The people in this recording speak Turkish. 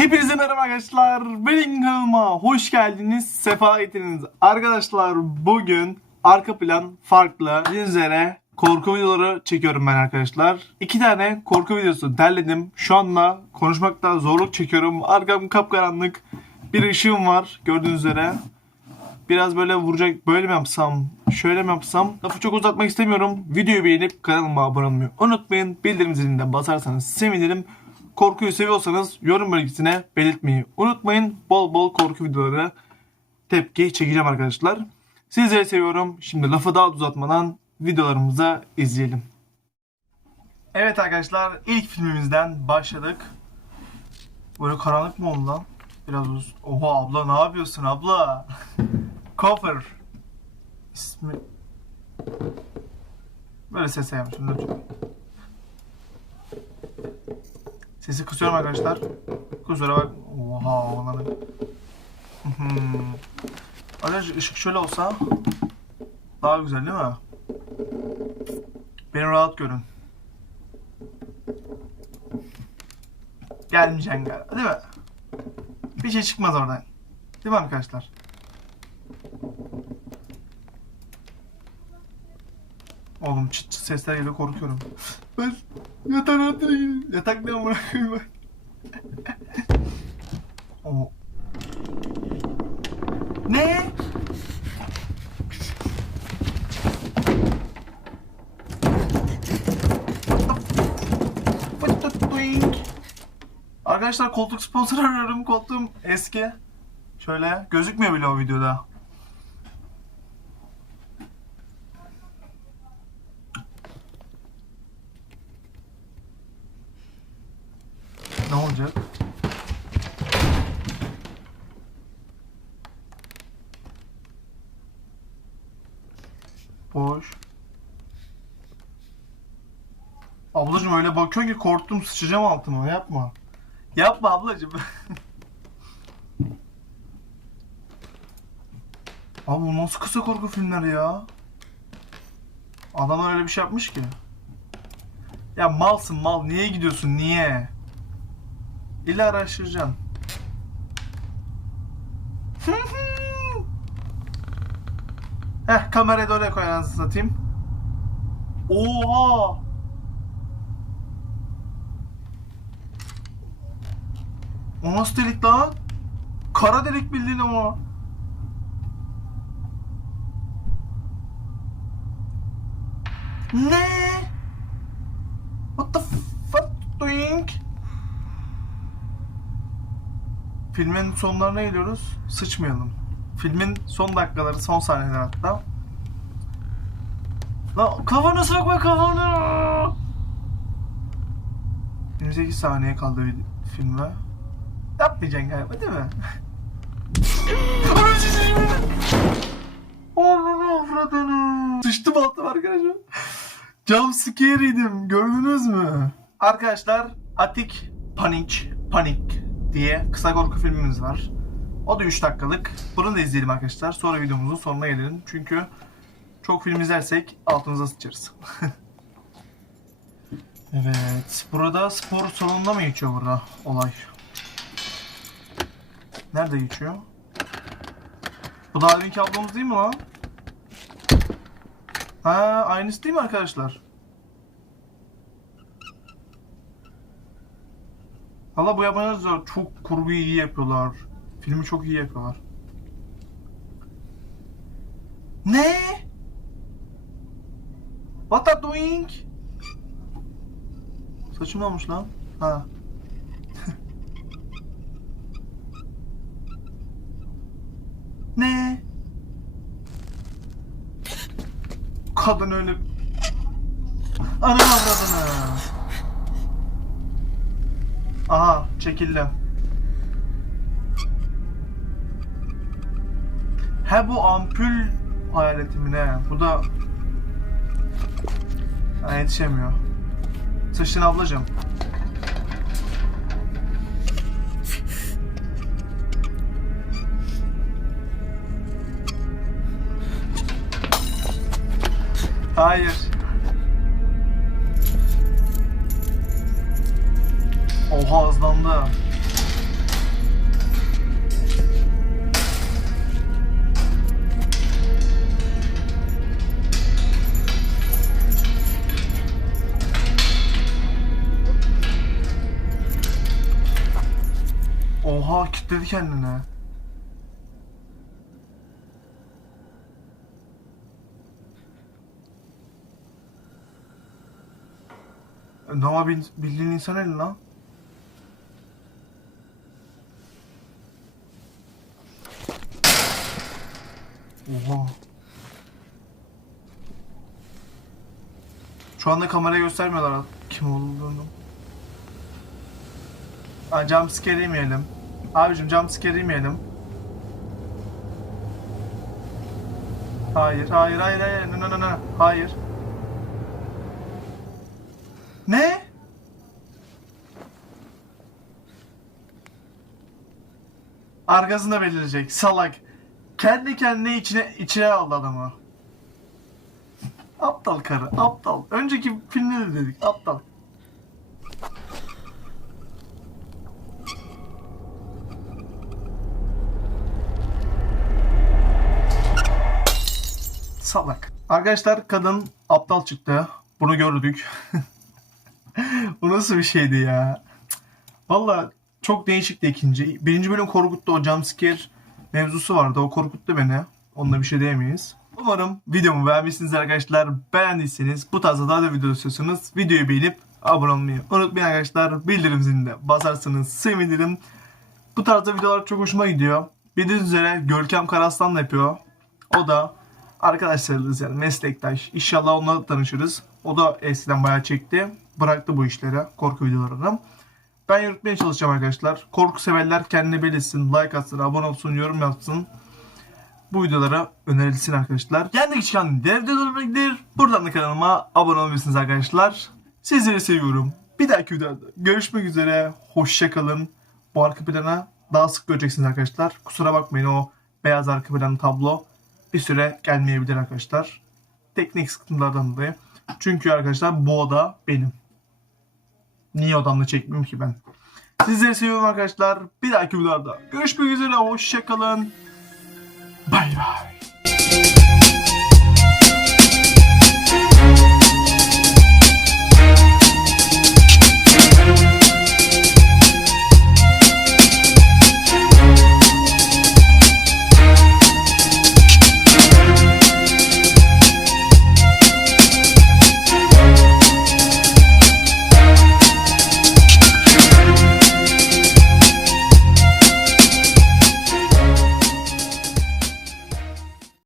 Hepinize merhaba arkadaşlar. Benim kanalıma hoş geldiniz. Sefa ettiniz. Arkadaşlar bugün arka plan farklı. Üzere korku videoları çekiyorum ben arkadaşlar. İki tane korku videosu derledim. Şu anda konuşmakta zorluk çekiyorum. Arkam kapkaranlık. Bir ışığım var gördüğünüz üzere. Biraz böyle vuracak böyle mi yapsam, şöyle mi yapsam? Lafı çok uzatmak istemiyorum. Videoyu beğenip kanalıma abone olmayı unutmayın. Bildirim zilinde basarsanız sevinirim. Korkuyu seviyorsanız yorum bölgesine belirtmeyi unutmayın. Bol bol korku videoları tepki çekeceğim arkadaşlar. Sizleri seviyorum. Şimdi lafı daha uzatmadan videolarımıza izleyelim. Evet arkadaşlar ilk filmimizden başladık. Böyle karanlık mı oldu lan? Biraz uz... Oha abla ne yapıyorsun abla? Coffer. İsmi... Böyle ses yapmışım lütfen. Sesi kısıyorum arkadaşlar. Kusura bak. Oha onları. Hmm. Arkadaşlar ışık şöyle olsa daha güzel değil mi? Beni rahat görün. Gelmeyeceksin galiba değil mi? Bir şey çıkmaz oradan. Değil mi arkadaşlar? Oğlum çıt çıt sesler geliyor korkuyorum. Ben yatak altına gireyim. Yatak ne amına koyayım ben. O. Ne? Arkadaşlar koltuk sponsor arıyorum. Koltuğum eski. Şöyle gözükmüyor bile o videoda. Ne olacak? Boş. Ablacım öyle bakıyorsun ki korktum sıçacağım altıma yapma. Yapma ablacım. Abi bu nasıl kısa korku filmleri ya? Adamlar öyle bir şey yapmış ki. Ya malsın mal niye gidiyorsun niye? İlla araştıracaksın. Heh kamerayı da oraya koy anasını satayım. Oha! O nasıl delik lan? Kara delik bildiğin o. Ne? What the fuck doing? Filmin sonlarına geliyoruz. Sıçmayalım. Filmin son dakikaları, son sahneler hatta. Lan kafanı sokma kafanı! 28 saniye kaldı bir filme. Yapmayacaksın galiba değil mi? Ananı avradını. Sıçtım altım arkadaşlar. Jump scare'ydim. Gördünüz mü? Arkadaşlar Atik Panic Panik diye kısa korku filmimiz var. O da 3 dakikalık. Bunu da izleyelim arkadaşlar. Sonra videomuzun sonuna gelelim. Çünkü çok film izlersek altımıza sıçarız. evet. Burada spor salonunda mı geçiyor burada olay? Nerede geçiyor? Bu daha deminki ablamız değil mi lan? Ha, aynısı değil mi arkadaşlar? Valla bu yabancılar çok kurguyu iyi yapıyorlar. Filmi çok iyi yapıyorlar. Ne? What are doing? Saçım olmuş lan? Ha. ne? Kadın öyle... Anam avradını. Aha çekildi. He bu ampul hayaleti mi ne? Bu da... Ha, yetişemiyor. Sıçtın ablacığım. Hayır. Oha hızlandı. Oha kilitledi kendine. Ne yapabildiğin insan eli lan. Oha. Şu anda kameraya göstermiyorlar kim olduğunu. Aa, jumpscare yemeyelim. Abicim jumpscare yemeyelim. Hayır, hayır, hayır, hayır, no, no, no, no. hayır. Ne? Arkasında belirecek, salak. Kendi kendine içine içine aldı adamı. Aptal karı, aptal. Önceki filmde de dedik, aptal. Salak. Arkadaşlar kadın aptal çıktı. Bunu gördük. Bu nasıl bir şeydi ya? Valla çok değişikti ikinci. Birinci bölüm korkuttu. O jumpscare mevzusu vardı. O korkuttu beni. Onunla bir şey diyemeyiz. Umarım videomu beğenmişsiniz arkadaşlar. Beğendiyseniz bu tarzda daha da video istiyorsanız videoyu beğenip abone olmayı unutmayın arkadaşlar. Bildirim zilini de basarsanız sevinirim. Bu tarzda videolar çok hoşuma gidiyor. Bildiğiniz üzere Görkem Karaslan yapıyor. O da arkadaşlarımız yani meslektaş. İnşallah onunla tanışırız. O da eskiden bayağı çekti. Bıraktı bu işleri, korku videolarını. Ben yürütmeye çalışacağım arkadaşlar. Korku severler kendini belirsin, like atsın, abone olsun, yorum yapsın. Bu videolara önerilsin arkadaşlar. Yandaki çıkan diğer videolar bekler. Buradan da kanalıma abone olabilirsiniz arkadaşlar. Sizleri seviyorum. Bir dahaki videoda görüşmek üzere. Hoşçakalın. Bu arka plana daha sık göreceksiniz arkadaşlar. Kusura bakmayın o beyaz arka plan tablo bir süre gelmeyebilir arkadaşlar. Teknik sıkıntılardan dolayı. Çünkü arkadaşlar bu oda benim. Niye odamda çekmiyorum ki ben? Sizleri seviyorum arkadaşlar. Bir dahaki videoda görüşmek üzere. Hoşçakalın. Bay bay.